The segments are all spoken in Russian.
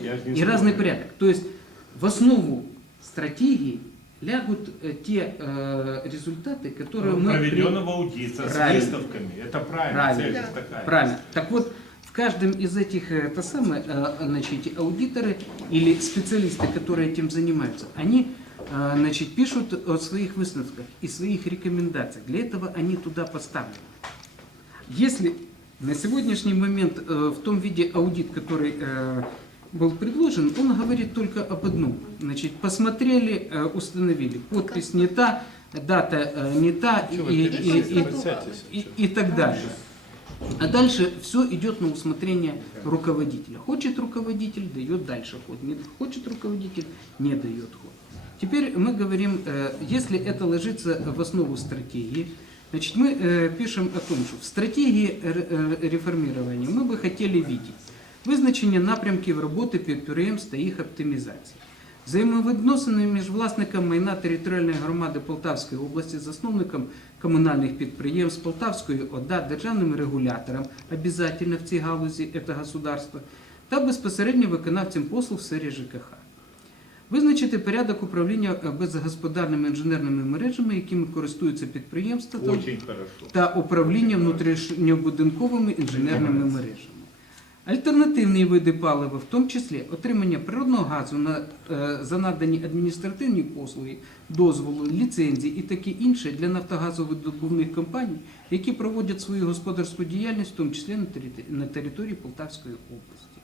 И разный порядок. То есть в основу стратегии лягут э, те э, результаты, которые мы... при- Проведенного аудита с Правильно. выставками. Это правильно, Правильно. цель Да. такая. Правильно. Так вот, в каждом из этих, э, это самое, э, значит, аудиторы или специалисты, которые этим занимаются, они э, значит, пишут о своих выставках и своих рекомендациях. Для этого они туда поставлены. Если на сегодняшний момент э, в том виде аудит, который э, был предложен, он говорит только об одном. Значит, посмотрели, э, установили, подпись не та, дата э, не та и, и- и- и- и так далее. А дальше все идет на усмотрение руководителя. Хочет руководитель, дает дальше ход. Не хочет руководитель, не дает ход. Теперь мы говорим, э, если это ложится в основу стратегии, значит, мы пишем о том, что в стратегии ре- реформирования мы бы хотели видеть визначення напрямків роботи підприємств та їх оптимізації. Взаємовідносини між власником майна територіальної громади Полтавської області, засновником комунальних підприємств Полтавської ОДА, державним регулятором, обов'язково в цій галузі це государство, та безпосередньо виконавцем послуг в сфері ЖКХ. Визначити порядок управління е, безгосподарними інженерними мережами, якими користуються підприємства та управління внутрішньобудинковими інженерними мережами. Альтернативні види палива, в тому числі отримання природного газу на, е, за надані адміністративні послуги, дозволу, ліцензії і таке інше для нафтогазовидобувних компаній, які проводять свою господарську діяльність, в тому числі на території, на території Полтавської області.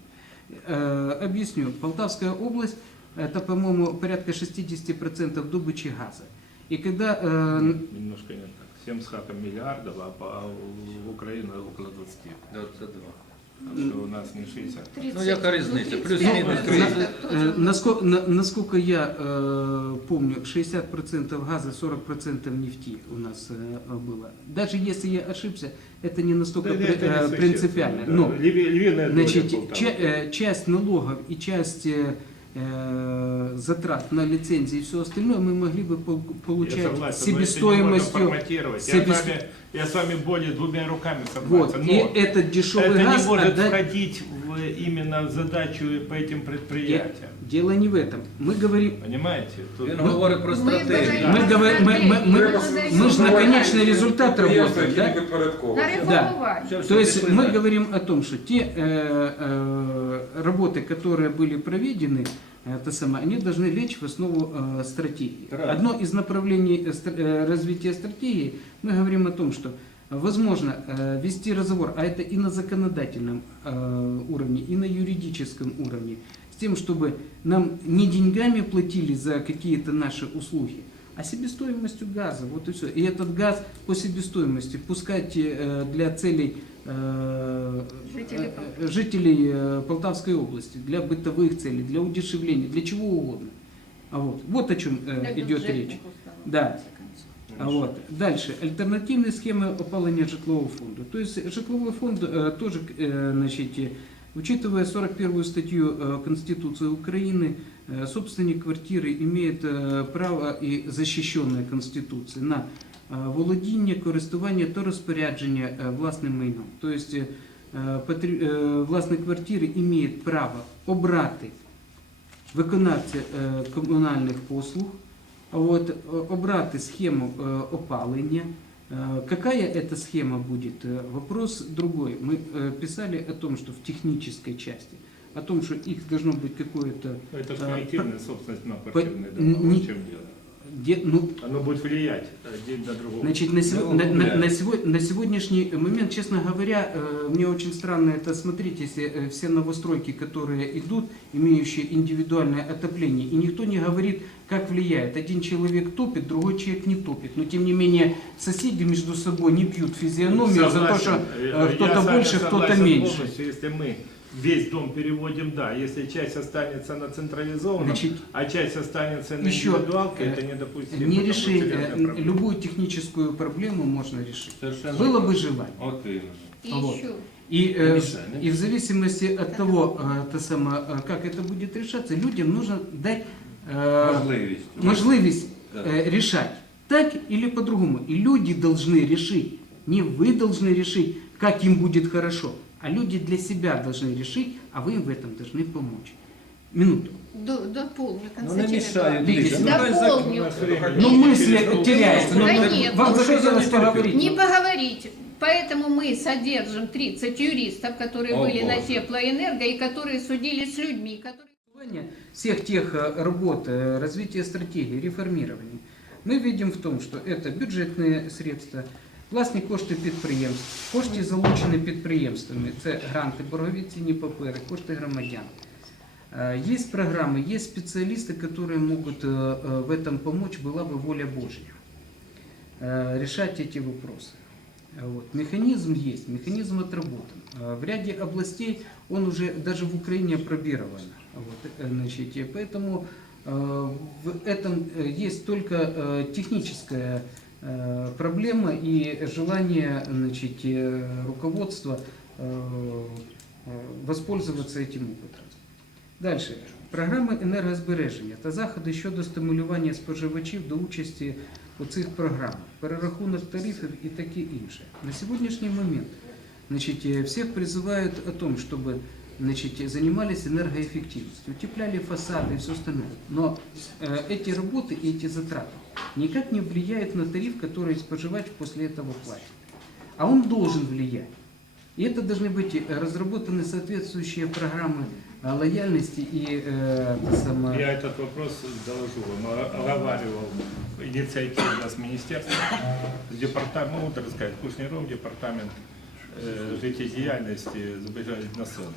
Е, объясню. Полтавская область это, по-моему, порядка 60% добычи газа. И когда э, Немножко не так. 7 с хатом миллиардов, а по, в Украине около 20. 22. Что у нас не 60. Ну, яка різниця? Плюс-мінус на- 30. э, насколько, на- насколько я э, помню, 60% газа, 40% нефти у нас э, было. Даже если я ошибся, это не настолько Да, при- это не э, принципиально. да. Но доля Значит, ча- э, часть налогов и часть э, затрат на лицензии и все остальное мы могли бы пол- Я получать согласен, но это не можно себестоимостью. форматировать. Я, себесто- с вами, я с вами более двумя руками Вот. согласен. И Но этот дешевый это газ не может отдать- входить в, именно в задачу по этим предприятиям. Дело не в этом. Мы говорим, Понимаете? Тут- Він говорить про Ми стратегію. Мы говорим- мы- мы- мы- мы ж на конечный результат Підприємства, работаем, які да? не підпорядковані. На реформування. Все, все, То есть пішли мы далі. говорим о том, что те э, э, работы, которые были проведены, это самое, они должны лечь в основу э, стратегии. Правильно. Одно из направлений э, э, развития стратегии, мы говорим о том, что возможно э, вести разговор, а это и на законодательном э, уровне, и на юридическом уровне, с тем, чтобы нам не деньгами платили за какие-то наши услуги, а себестоимостью газа. Вот и все. И этот газ по себестоимости пускать э, для целей Жителей э, жителей э, Полтавской области, для бытовых целей, для удешевления, для чего угодно. А вот, вот о чем э, идет речь. Да. А вот. Дальше. Альтернативные схемы опаления житлового фонда. То есть житловой фонд э, тоже, э, значит, учитывая 41 статью э, Конституции Украины, э, собственник квартиры имеет э, право и защищенное Конституцией на володіння, користування та розпорядження е, власним майном. Тобто е, потрі- е, власник квартири має право обрати виконавця е, комунальних послуг, а от, е, обрати схему е, опалення. Э, Какая эта схема будет? Э, Вопрос другой. Мы э, писали о том, что в технической части, о том, что их должно быть какое-то... Ну, Это же А, коллективная собственность на по- квартирные не- де- ну, Оно будет влиять один на другого. Значит, на, сего- Ну, на- на- на сего- на сегодняшний момент, честно говоря, э, мне очень странно это смотреть, если э, все новостройки, которые идут, имеющие индивидуальное отопление, и никто не говорит, как влияет. Один человек топит, другой человек не топит. Но тем не менее соседи между собой не пьют физиономию за то, что Согласен. э, кто-то больше, кто-то согласен меньше. полностью. Если мы весь дом переводим, да. Если часть останется на централизованном, Значит, а часть останется на еще, индивидуалке, э, это недопустимо. не Это реши, будет серьезная э, проблема. любую техническую проблему можно решить. Совершенно Было бы правильно. желание. От іменно. І Вот. що? И, э, Конечно, да. и в зависимости от того, э, то самое, э, как это будет решаться, людям нужно дать э, Можливість. можливість Да. э, решать так или по-другому. И люди должны решить, не вы должны решить, как им будет хорошо, а люди для себя должны решить, а вы им в этом должны помочь. Минуту. До, дополню, Ну Константин не мешают. Видите, Лиза, ну, Дополню. Ну, мысль теряется. Ну, Да нет, вам ну, захотелось поговорить. Не поговорить. Поэтому мы содержим 30 юристов, которые О, были на Боже. теплоэнерго и которые судили с людьми, которые... Всех тех э, работ, э, развития стратегии, реформирования, мы видим в том, что это бюджетные средства, власні кошти підприємств, кошти залучені підприємствами, це гранти, боргові цінні папери, кошти громадян. Э, Есть программы, есть специалисты, которые могут э, э, в этом помочь, была бы воля Божья, э, решать эти вопросы. Э, Вот. Механизм есть, механизм отработан. Э, В ряде областей он уже даже в Украине пробирован. Вот. э, Значит, и поэтому э, в этом э, есть только э, техническая э, проблема и желание значит, э, руководства э, э, воспользоваться этим опытом. Дальше. Програми енергозбереження та заходи щодо стимулювання споживачів до участі у цих програмах, перерахунок тарифів і таке інше. На сьогоднішній момент значить, е, всіх призывают о том, чтобы значит, занимались энергоэффективностью, утепляли фасады и все остальное. Но э, эти работы и эти затраты никак не влияют на тариф, который споживач после этого платит. А он должен влиять. И это должны быть разработаны соответствующие программы э, лояльности и э, это самое, Я этот вопрос доложу вам. Оговаривал инициативно с министерством, с департаментом, ну, так сказать, Кушнеров, департамент э, жизнедеятельности, забежать населения.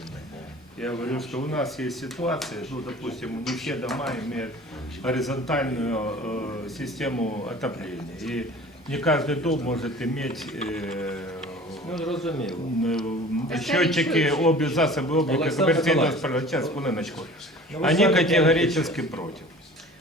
Я говорю, что у нас есть ситуация, ну, допустим, не все дома имеют горизонтальную э, систему отопления. И не каждый дом может иметь э, Ну, зрозуміло. м, Так счетчики, они обе засоби обліка Олександр комерційного Миколаївич. споживача. Сейчас, хвилиночку. Ну, вы Они сами категорически против.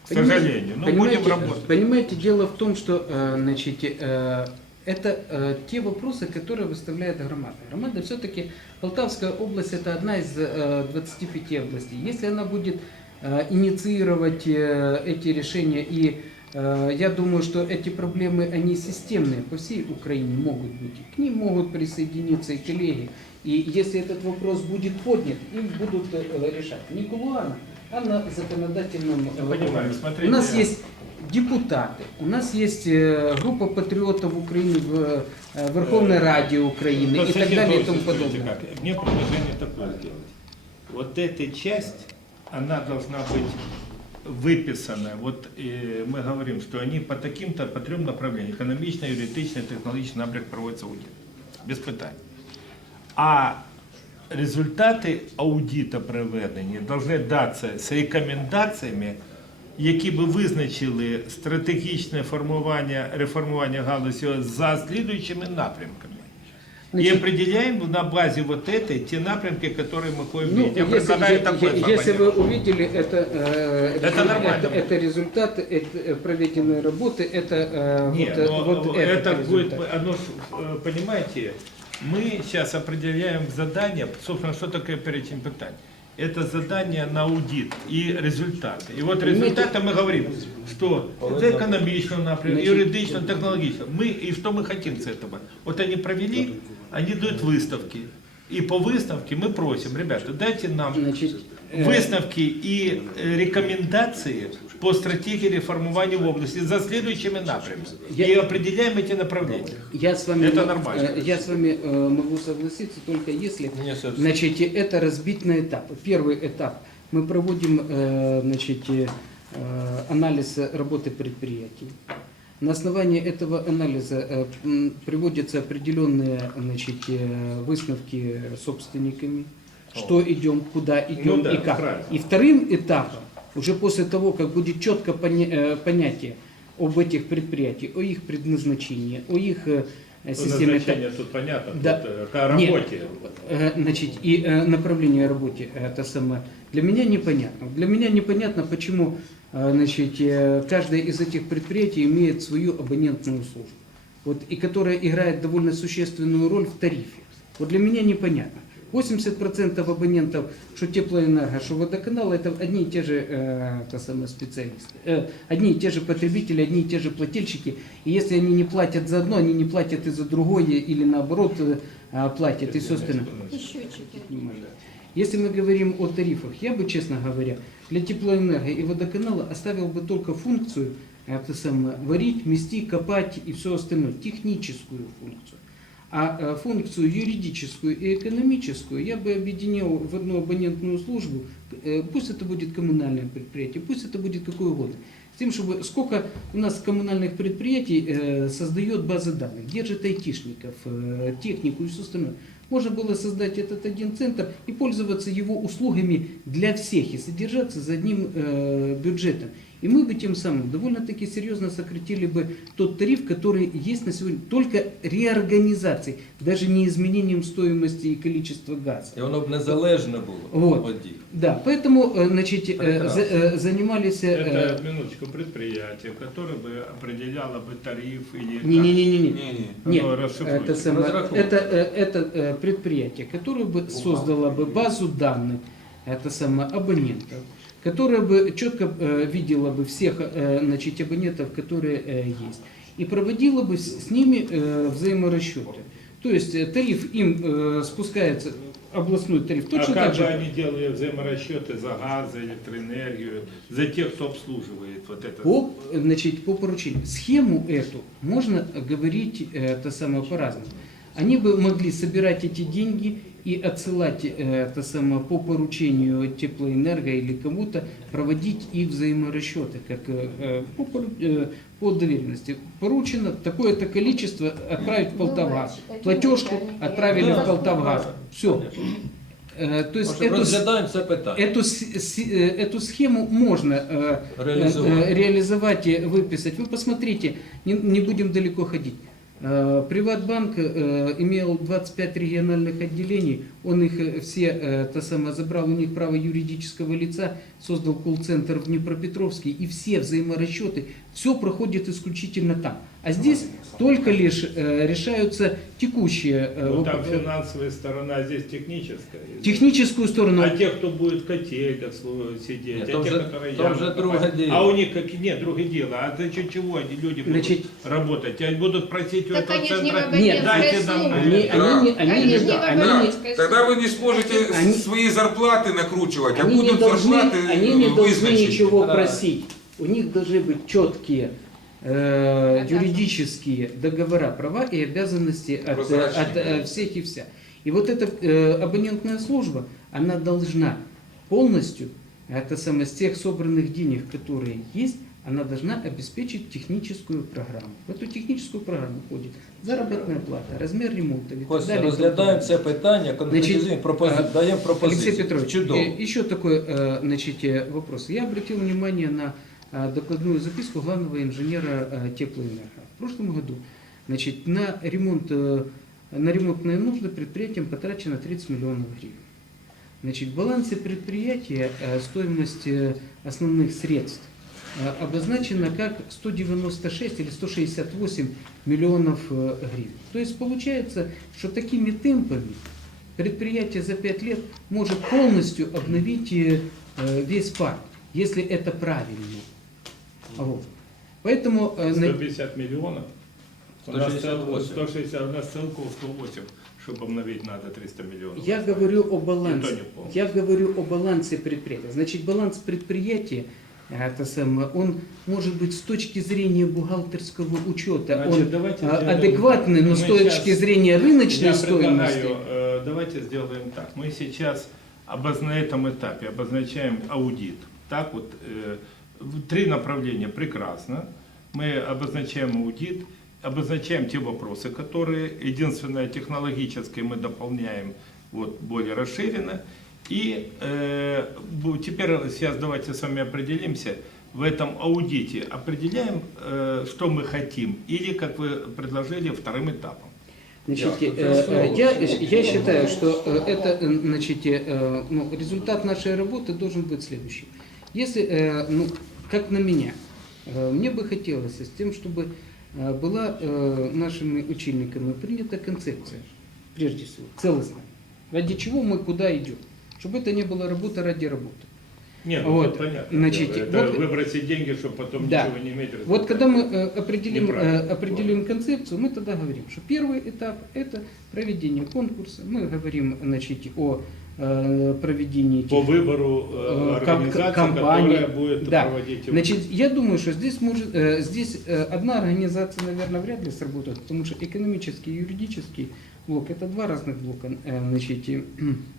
К Понимаете- сожалению. Ну, понимаете, будем работать. Понимаете, дело в том, что э, значит, э, это э, те вопросы, которые выставляет громада. Громада все-таки, Полтавская область это одна из э, 25 областей. Если она будет э, инициировать э, эти решения и э, я думаю, что эти проблемы, они системные по всей Украине могут быть. К ним могут присоединиться и коллеги. И если этот вопрос будет поднят, им будут э, решать. Не кулуарно, а на законодательном э, уровне. У нас есть депутаты, у нас есть э, группа патриотов Украины в э, Верховной Раде Украины и так Константин далее и Павлович, тому скажите, подобное. как? Мне предложение такое сделать. Вот эта часть, она должна быть выписана. Вот э, мы говорим, что они по таким-то, по трем направлениям, экономично, юридично, технологично напрямок проводится аудит. Без питань. А результати аудита проведені повинні датися з рекомендаціями, які би визначили стратегічне формування, реформування галузі за слідуючими напрямками. И Значит, определяем на базе вот этой те напрямки, которые мы хотим Ну, видеть. Я если, предлагаю е- такое е- если вы формулировать. увидели, это, э, Это нормально. это, это результат э, э, проведенной работы, это э, Нет, вот, э, но вот это, этот будет, результат. оно, ж, э, понимаете, мы сейчас определяем задание, собственно, что такое перечень питань. Это задание на аудит и результаты. И вот результаты мы говорим, что это экономично, например, юридично, технологично. Мы, и что мы хотим с этого? Вот они провели, они дают выставки. И по выставке мы просим, ребята, дайте нам Э, выставки и э, рекомендации по стратегии реформирования в области за следующими напрямками. Я- И определяем эти направления. Я с вами, Это нормально. э, Я с вами могу согласиться только если Значит, это разбить на этапы. Первый этап. Мы проводим значит, анализ работы предприятий. На основании этого анализа приводятся определенные значит, выставки собственниками, что идем, куда идем Ну да, и как. правильно. И вторым этапом, уже после того, как будет четко э, понятие об этих предприятиях, о их предназначении, о их э, системе... Назначение тут понятно, Да. тут э, о Нет. работе. Э, Значит, и направление работы это самое. Для меня непонятно. Для меня непонятно, почему значит, каждое из этих предприятий имеет свою абонентную службу. Вот, и которая играет довольно существенную роль в тарифе. Вот для меня непонятно. 80% абонентов, что теплоэнерго, что водоканал, это одни и те же э, то самое, специалисты. Э, одни и те же потребители, одни и те же плательщики. И если они не платят за одно, они не платят и за другое, или наоборот э, а, платят, и все остальное. Если мы говорим о тарифах, я бы, честно говоря, для теплоэнерго и водоканала оставил бы только функцию это самое, варить, мести, копать и все остальное, техническую функцию. А э, функцию юридическую и экономическую я бы объединил в одну абонентную службу, Э, пусть это будет коммунальное предприятие, пусть это будет какое угодно. С тем, чтобы сколько у нас коммунальных предприятий э, создает базы данных, держит айтишников, технику и все остальное. Можно было создать этот один центр и пользоваться его услугами для всех и содержаться за одним бюджетом. И мы бы тем самым довольно-таки серьезно сократили бы тот тариф, который есть на сегодня, только реорганизацией, даже не изменением стоимости и количества газа. І воно б незалежне було Вот. від їх. Да, поэтому э, значит, э, Прекрасно. за- э, занимались... э, Это, минуточку, предприятие, которое бы определяло бы тариф или... Не-не-не-не. Не-не. Нет, Ну, расшифруйте. это, самое, Разрахунок. это, э, это э, предприятие, которое бы создало бы базу данных, это самое, абонентов, которое бы четко э, видело бы всех э, значит, абонентов, которые э, есть, и проводило бы с, ними взаиморасчеты. То есть тариф им спускается, областной тариф, А точно как так же же. они делали взаиморасчеты за газ, за электроэнергию, за тех, кто обслуживает вот это? По, значит, по поручению. Схему эту можно говорить это самое по-разному. Они бы могли собирать эти деньги и отсылать э, это самое по поручению теплоэнерго или кому-то, проводить их взаиморасчеты, как э, э, по, по доверенности. Поручено такое-то количество отправить в Полтавгаз. Платежку отправили в Полтавгаз. Все. То есть эту, эту, эту схему можно Реализовать. реализовать и выписать. Вы посмотрите, не, не будем далеко ходить. Э, Приватбанк э, имел 25 региональных отделений, он их э, все то самое, забрал. У них право юридического лица, создал колл-центр в Днепропетровске, и все взаиморасчеты, все проходит исключительно там. А здесь только лишь э, решаются текущие э, Ну, там финансовая сторона, а здесь техническая. техническую сторону. А те, кто будет слу- сидеть, Нет, а те, же- которые там же другое дело. А у них как нет, другое дело. А за счет чего они люди будут Значит, работать? Они будут просить у Так этого они не в центра. абонентской Дайте нам. Они, э, они, не- они, Они не- не в они не- абонентской Тогда вы не сможете Они- свои зарплаты накручивать, а Они не будут должны, зарплаты они не должны вызначить. ничего Да. просить. У них должны быть четкие э, Обязанности. юридические договора, права и обязанности от, э, Прозрачные. от, э, всех и вся. И вот эта э, абонентная служба, она должна полностью, это самое, с тех собранных денег, которые есть, она должна обеспечить техническую программу. В эту техническую программу входит заработная плата, размер ремонта и так Костя, далее. розглядаємо це питання, конкретизуємо, пропози... а, даємо пропозицію. Алексей Петрович, Чудово. э, еще такой э, значит, э, вопрос. Я обратил внимание на э, докладную записку главного инженера теплоэнерго. В прошлом году значит, на, ремонт, на ремонтные нужды предприятием потрачено 30 миллионов гривен. Значит, в балансе предприятия э, стоимость э, основных средств э, обозначена как 196 или 168 миллионов гривен. То есть получается, что такими темпами предприятие за 5 лет может полностью обновить весь парк, если это правильно. Вот. Поэтому э, на- 150 миллионов. У нас, цел- 168. 160, у нас целку 108, чтобы обновить надо 300 миллионов. Я говорю о балансе. Я говорю о балансе предприятия. Значит, баланс предприятия, это самое, он может быть с точки зрения бухгалтерского учета, Значит, он давайте а, адекватный, но с точки сейчас- зрения рыночной Я стоимости. э, давайте сделаем так. Мы сейчас обоз- на этом этапе обозначаем аудит. Так вот, э, три направления прекрасно. Мы обозначаем аудит, обозначаем те вопросы, которые единственное технологическое мы дополняем вот, более расширенно. И э, теперь сейчас давайте с вами определимся в этом аудите. Определяем, э, что мы хотим, или, как вы предложили, вторым этапом. Значит, Я, э, э, я, я считаю, что э, это э, значит, ну, результат нашей работы должен быть следующий. Если, э, ну, как на меня, э, мне бы хотелось с тем, чтобы э, была нашими учениками принята концепция, прежде всего, целостная. Ради чего мы куда идем? Чтобы это не была работа ради работы. Нет, ну, Вот, понятно. значит, это вот- выбросить деньги, чтобы потом Да. ничего не иметь. Вот когда мы э, определим, Неправильно. э, определим концепцию, мы тогда говорим, что первый этап – это проведение конкурса. Мы говорим значит, о э, проведении По этих, выбору э, э, организации, компаний. которая будет Да. проводить его. Значит, я думаю, что здесь может, здесь одна организация, наверное, вряд ли сработает, потому что экономический и юридический блок – это два разных блока. Значит,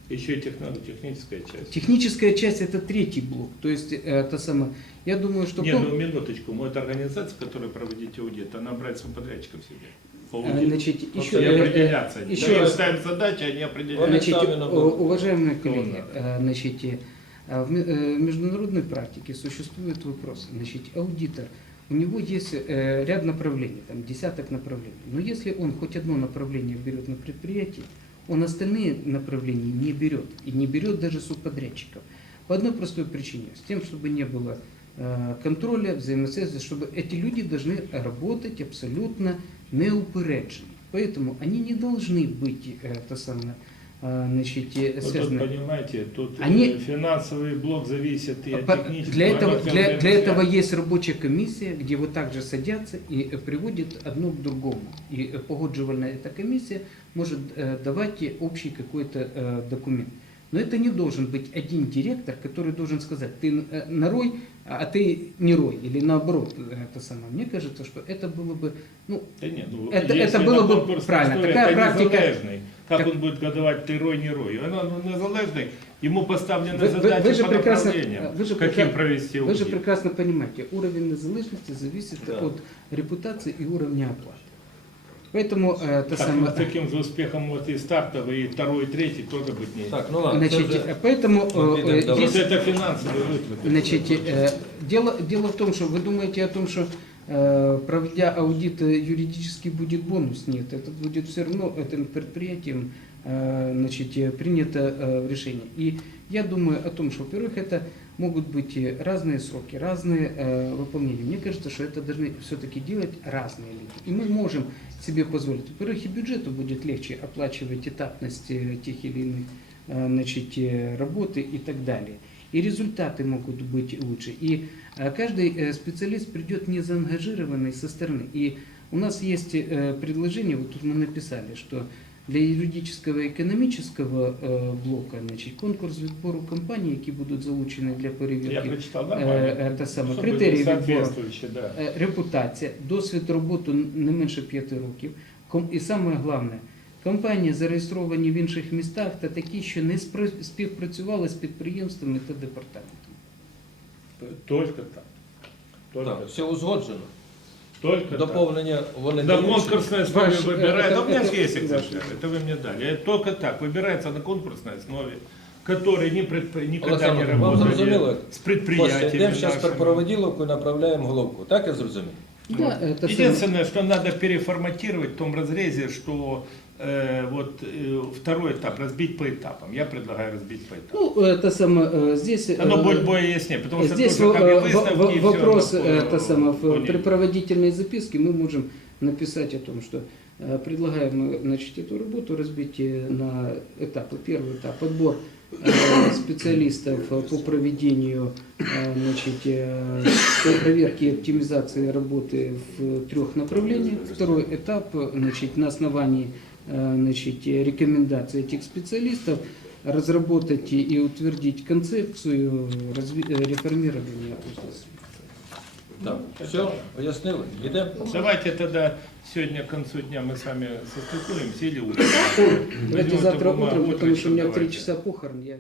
Еще и технолого-техническая часть. техническая часть – это третий блок. То есть, это самое, я думаю, что... Не, кон- ну минуточку. Вот организация, которая проводит аудит, она брать субподрядчиков себе. Значит, еще, э, определяться. еще Мы раз. ставим задачи, они определяются. Значит, э, уважаемые коллеги, э, значит, э, в ме- в международной практике существует вопрос. Значит, аудитор, у него есть ряд направлений, там десяток направлений. Но если он хоть одно направление берет на предприятии, он остальные направления не берет. И не берет даже субподрядчиков. По одной простой причине. С тем, чтобы не было контроля, взаимосвязи, чтобы эти люди должны работать абсолютно неупередженно. Поэтому они не должны быть э, это самое, э, значит, э, Вот тут, связаны. понимаете, тут Они- финансовый блок зависит и от технического. Для этого, для, для этого есть рабочая комиссия, где вот так же садятся и приводят одно к другому. И погодживальная эта комиссия может давать общий какой-то документ. Но это не должен быть один директор, который должен сказать, ты э, нарой, а ты не рой, или наоборот. э, Это самое. Мне кажется, что это было бы, ну, Да нет, ну, Это- это было на бы правильно. Такая практика-. Как Так- он будет годовать ты рой, не рой? Он, он незалежний, ему поставлены Вы- вы- задачи вы же по прекрасно- вы же каким прекра- провести Вы же аудит. прекрасно понимаете, уровень незалежности зависит Да. от репутации и уровня оплаты. Поэтому э, это Так, самое... ну, с таким же успехом вот и стартовый, и второй, и третий тоже быть не Так, ну ладно. Значит, вже- э, поэтому э, э, есть, это финансовые выплаты. значит, э, дело, дело в том, что вы думаете о том, что э, проведя аудит э, юридически будет бонус. Нет, это будет все равно этим предприятием э, значит, э, принято э, решение. И я думаю о том, что, во-первых, это могут быть и разные сроки, разные э, выполнения. Мне кажется, что это должны все-таки делать разные люди. И мы можем себе позволить. Во-первых, и бюджету будет легче оплачивать этапность э, тех или иных э, значит, э, работы и так далее. И результаты могут быть лучше. И э, каждый э, специалист придет не заангажированный со стороны. И у нас есть э, предложение, вот тут мы написали, что для юридического и экономического э, блока значит, конкурс відбору компаній, які будуть залучені для Я перевірки прочитал э, нормально. это самое, Чтобы критерії відбору. соответствующие, да. Е, репутація, досвід роботи не менше 5 років. Ком- І саме головне, компанії зареєстровані в інших містах та такі, що не спра- співпрацювали з підприємствами та департаментами. Только так. Только Так, так. все узгоджено. Только так. Доповнення вони На дають. конкурсной основе Ваш, э, выбирают. это- А у меня это- есть ваш. экземпляр, это вы мне дали. Это только так. Выбирается на конкурсной основе, который не предп... никогда Олександр, не вам работали зрозуміло? с Костя, предприятиями йдемо зараз нашими. про проводіловку і направляємо головку. Так я зрозумів? Да, это саме- Единственное, что надо переформатировать в том разрезе, что э, вот э, второй этап разбить по этапам. Я предлагаю разбить по этапам. Ну, это самое, э, здесь... Оно э, будет более яснее, потому что Здесь тоже как и э, выставки, в- вопрос э, это самое, в препроводительной записке мы можем написать о том, что э, предлагаем э, значит, эту работу разбить э, на этапы. Первый этап – отбор э, специалистов э, по проведению э, значит, э, по проверке и оптимизации работы в трех направлениях. Второй этап э, значит, на основании э, значит, э, рекомендаций этих специалистов разработать и утвердить концепцию э, реформирования отрасли. Так. Все, пояснили? Йдемо? Давайте тогда сегодня к концу дня мы с вами состыкуемся или утром. Давайте завтра утром, потому что у меня в давайте. три часа похорон. Я